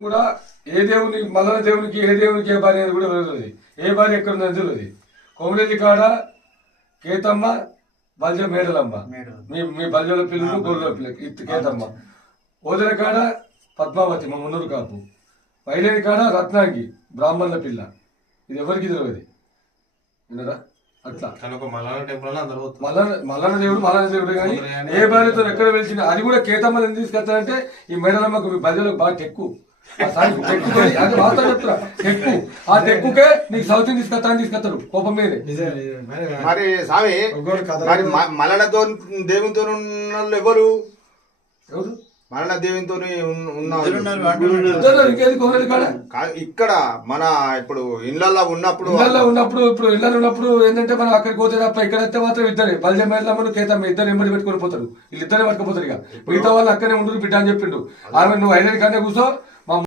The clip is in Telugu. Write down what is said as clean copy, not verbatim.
కూడా ఏ దేవుని మల్లన దేవునికి ఏ దేవునికి ఏ భార్య అనేది కూడా తెలియదు. ఏ భార్య ఎక్కడ ఉందని తెలియదు. కొమరెల్లి కాడ కేతమ్మ బల్జ మేడలమ్మ, మీ మీ బల్జల పిల్లలు గొర్రెల పిల్లలు కేతమ్మ. ఓదల కాడ పద్మావతి మా మున్నూరు కాపు. వైలేని కాడ రత్నాంగి బ్రాహ్మణుల పిల్ల. ఇది ఎవరికి తెలియదు వినరా. అట్లా మల్లన దేవుడు కానీ ఏ భార్యతో ఎక్కడ వెలిచిన అది కూడా కేతమ్మలు ఎందుకు తీసుకొస్తారంటే ఈ మేడలమ్మకు మీ బల్జలకు బాగా టెక్కు టెక్కు ఆ టెక్కుకే నీకు సౌత్ తీసుకొస్తారు కోపం మీదే. మరి స్వామి మరి మలనతో దేవునితో ఉన్న వాళ్ళు ఎవరు ఎవరు మరణ దేవునితో ఇక్కడ మన ఇప్పుడు ఇళ్ళల్లో ఉన్నప్పుడు ఉన్నప్పుడు ఏంటంటే మనం అక్కడికి పోతే తప్ప ఇక్కడ వస్తే మాత్రం ఇద్దరే బల్జ మేడలమ్మను కేతమ్మ ఇద్దరు ఎంబడి పెట్టుకొని పోతారు. వీళ్ళిద్దరే పట్టుకుపోతారు. ఇక మిగతా వాళ్ళు అక్కడే ఉండరు బిడ్డ అని చెప్పిండు. ఆమె నువ్వు ఐదు కన్నా కూర్చో